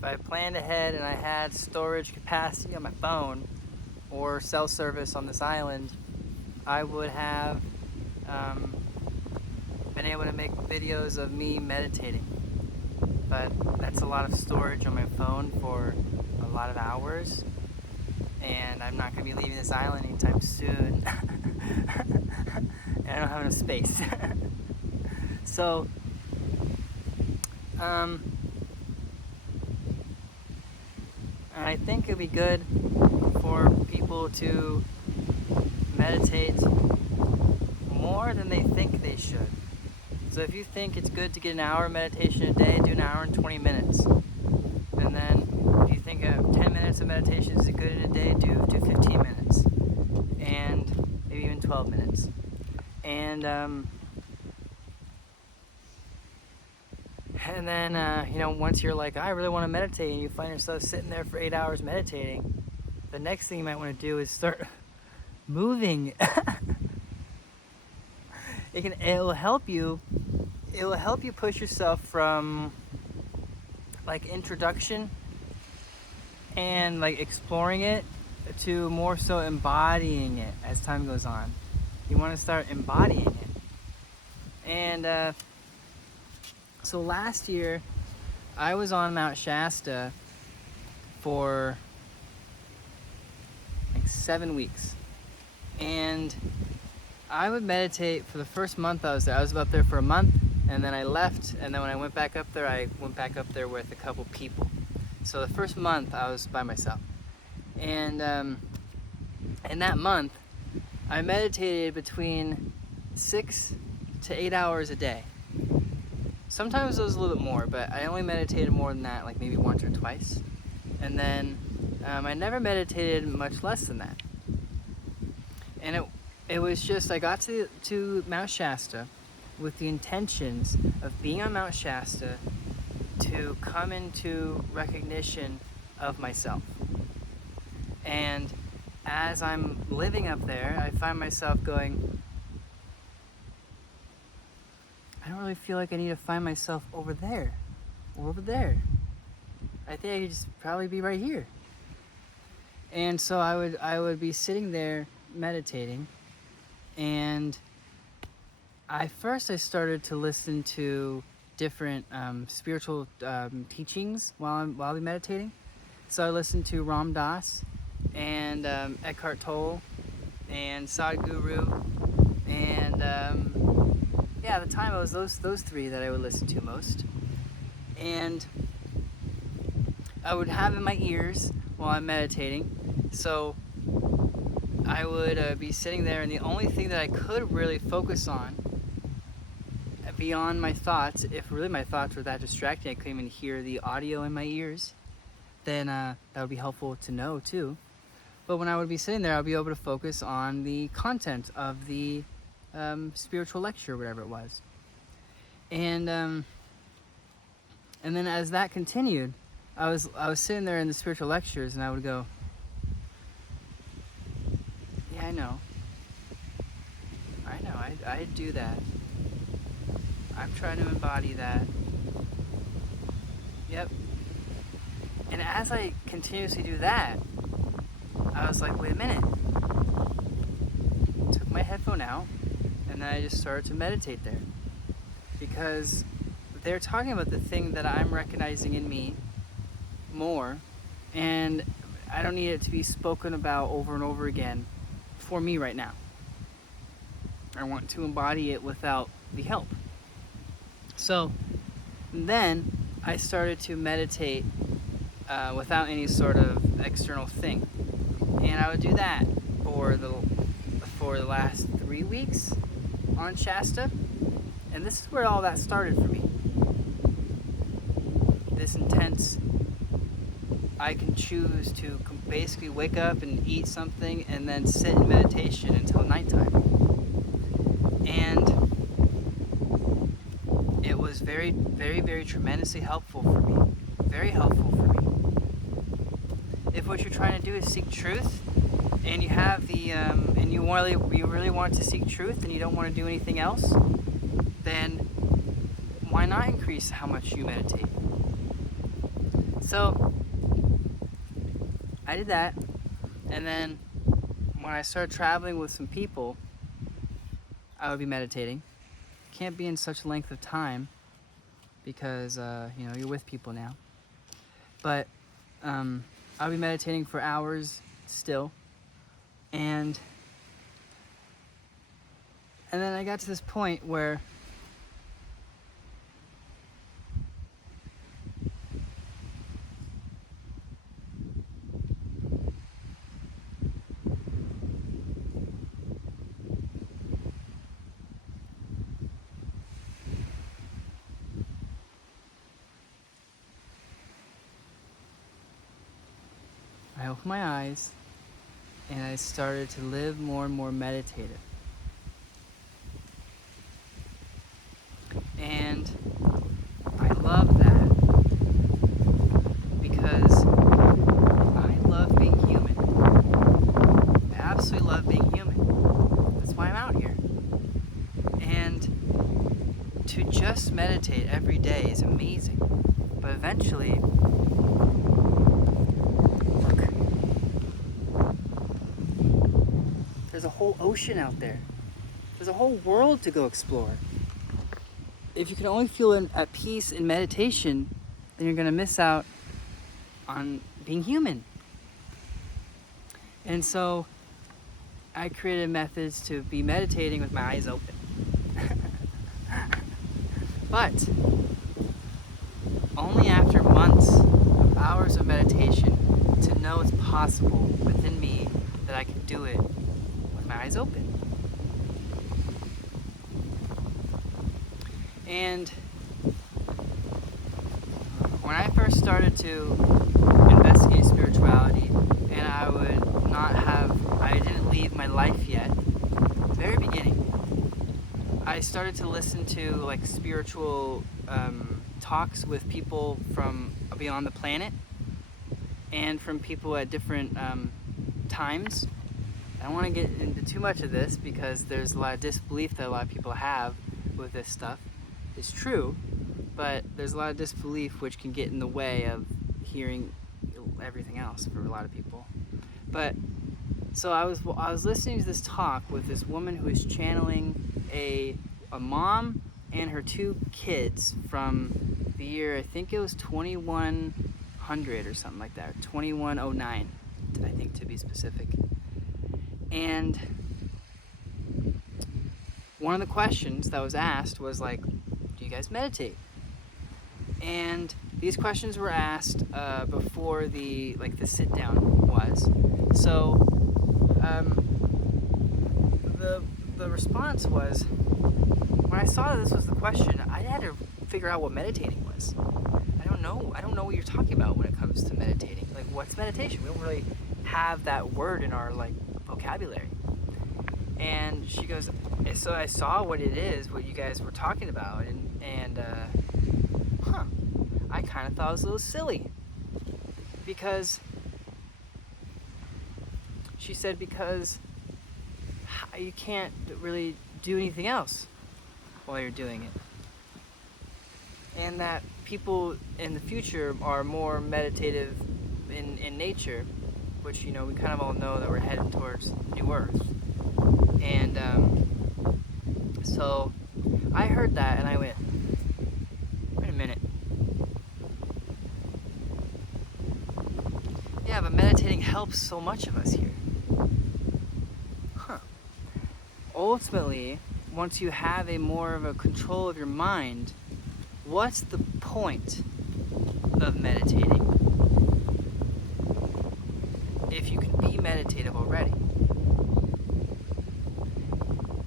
if I planned ahead and I had storage capacity on my phone or cell service on this island, I would have been able to make videos of me meditating. But that's a lot of storage on my phone for a lot of hours, and I'm not going to be leaving this island anytime soon. And I don't have enough space. So, I think it'd be good for people to meditate more than they think they should. So if you think it's good to get an hour of meditation a day, do an hour and 20 minutes. And then if you think 10 minutes of meditation is good in a day, do 15 minutes. And maybe even 12 minutes. And then, once you're like, I really want to meditate, and you find yourself sitting there for 8 hours meditating, the next thing you might want to do is start moving. It will help you push yourself from like introduction and like exploring it to more so embodying it as time goes on. You want to start embodying it. And so last year I was on Mount Shasta for like 7 weeks, and I would meditate for the first month I was there. I was up there for a month, and then I left, and then when I went back up there, I went back up there with a couple people. So the first month I was by myself. And in that month, I meditated between 6 to 8 hours a day. Sometimes it was a little bit more, but I only meditated more than that, like maybe once or twice. And then I never meditated much less than that. And it was just, I got to Mount Shasta with the intentions of being on Mount Shasta to come into recognition of myself. And as I'm living up there, I find myself going, I don't really feel like I need to find myself over there or over there. I think I could just probably be right here. And so I would be sitting there meditating, and I started to listen to different spiritual teachings while I'm meditating. So I listened to Ram Dass and Eckhart Tolle and Sadhguru, and at the time it was those three that I would listen to most. And I would have in my ears while I'm meditating. So I would be sitting there, and the only thing that I could really focus on beyond my thoughts, if really my thoughts were that distracting I couldn't even hear the audio in my ears, then that would be helpful to know too. But when I would be sitting there, I'd be able to focus on the content of the spiritual lecture, whatever it was. And then as that continued, I was sitting there in the spiritual lectures, and I would go, yeah, I know, I do that. I'm trying to embody that. Yep. And as I continuously do that, I was like, wait a minute. Took my headphone out, and then I just started to meditate there. Because they're talking about the thing that I'm recognizing in me more, and I don't need it to be spoken about over and over again for me right now. I want to embody it without the help. So then I started to meditate without any sort of external thing, and I would do that for the last 3 weeks on Shasta, and this is where all that started for me. This intense, I can choose to basically wake up and eat something and then sit in meditation until nighttime. And it was very, very, very tremendously helpful for me. Very helpful for me. If what you're trying to do is seek truth, and you have the and you really want to seek truth, and you don't want to do anything else, then why not increase how much you meditate? So I did that, and then when I started traveling with some people, I would be meditating. Can't be in such length of time because you're with people now. But I'll be meditating for hours still, and then I got to this point where I opened my eyes and I started to live more and more meditative. And I love that because I love being human. I absolutely love being human. That's why I'm out here. And to just meditate every day is amazing. But eventually, look, there's a whole ocean out there. There's a whole world to go explore. If you can only feel at peace in meditation, then you're going to miss out on being human. And so I created methods to be meditating with my eyes open. But only after months of hours of meditation to know it's possible within me that I can do it with my eyes open. And when I first started to investigate spirituality, and I didn't leave my life yet, at the very beginning, I started to listen to like spiritual talks with people from beyond the planet and from people at different times. I don't want to get into too much of this because there's a lot of disbelief that a lot of people have with this stuff. It's true, but there's a lot of disbelief which can get in the way of hearing everything else for a lot of people. But so I was listening to this talk with this woman who is channeling a mom and her two kids from the year, I think it was 2100 or something like that, or 2109, I think, to be specific. And one of the questions that was asked was like, do you guys meditate? And these questions were asked before the sit down was. So the response was, when I saw that this was the question, I had to figure out what meditating was. I don't know what you're talking about when it comes to meditating. Like, what's meditation? We don't really have that word in our vocabulary. And she goes, so I saw what it is, what you guys were talking about, and I kind of thought it was a little silly. Because she said, because you can't really do anything else while you're doing it. And that people in the future are more meditative in nature, which, we kind of all know that we're headed towards New Earth. And so I heard that and I went, wait a minute. Yeah, but meditating helps so much of us here. Ultimately, once you have more of a control of your mind, what's the point of meditating if you can be meditative already?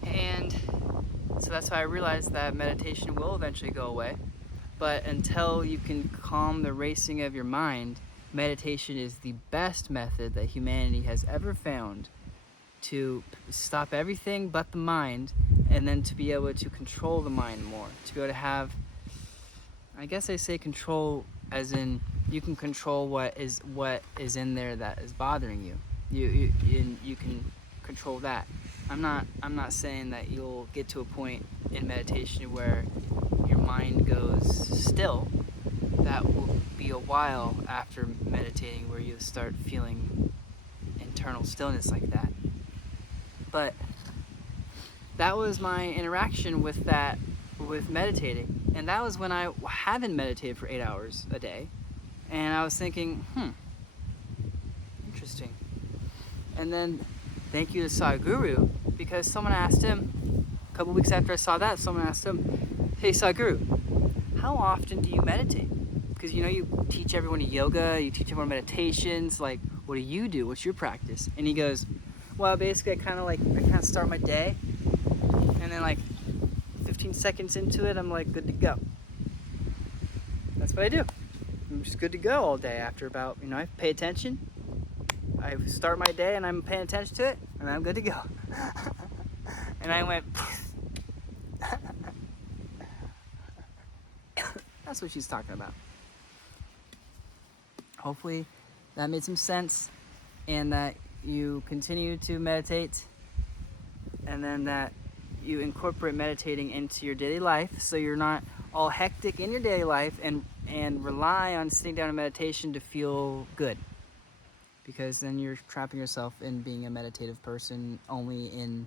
And so that's why I realized that meditation will eventually go away. But until you can calm the racing of your mind, meditation is the best method that humanity has ever found to stop everything but the mind, and then to be able to control the mind more, to be able to have, I guess I say control as in you can control what is in there that is bothering you. You can control that. I'm not saying that you'll get to a point in meditation where your mind goes still. That will be be a while after meditating where you start feeling internal stillness like that. But that was my interaction with meditating. And that was when I haven't meditated for 8 hours a day. And I was thinking, interesting. And then thank you to Sadhguru, because someone asked him, a couple weeks after I saw that, someone asked him, hey Sadhguru, how often do you meditate? Because you teach everyone yoga, you teach everyone meditations, like what do you do? What's your practice? And he goes, well, basically I kind of start my day, and then like 15 seconds into it, I'm like good to go. That's what I do. I'm just good to go all day after about, I pay attention. I start my day and I'm paying attention to it, and I'm good to go. And I went, that's what she's talking about. Hopefully that made some sense, and that you continue to meditate, and then that you incorporate meditating into your daily life, so you're not all hectic in your daily life and rely on sitting down in meditation to feel good, because then you're trapping yourself in being a meditative person only in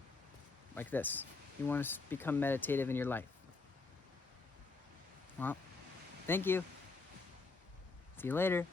like this. You want to become meditative in your life. Well, thank you. See you later.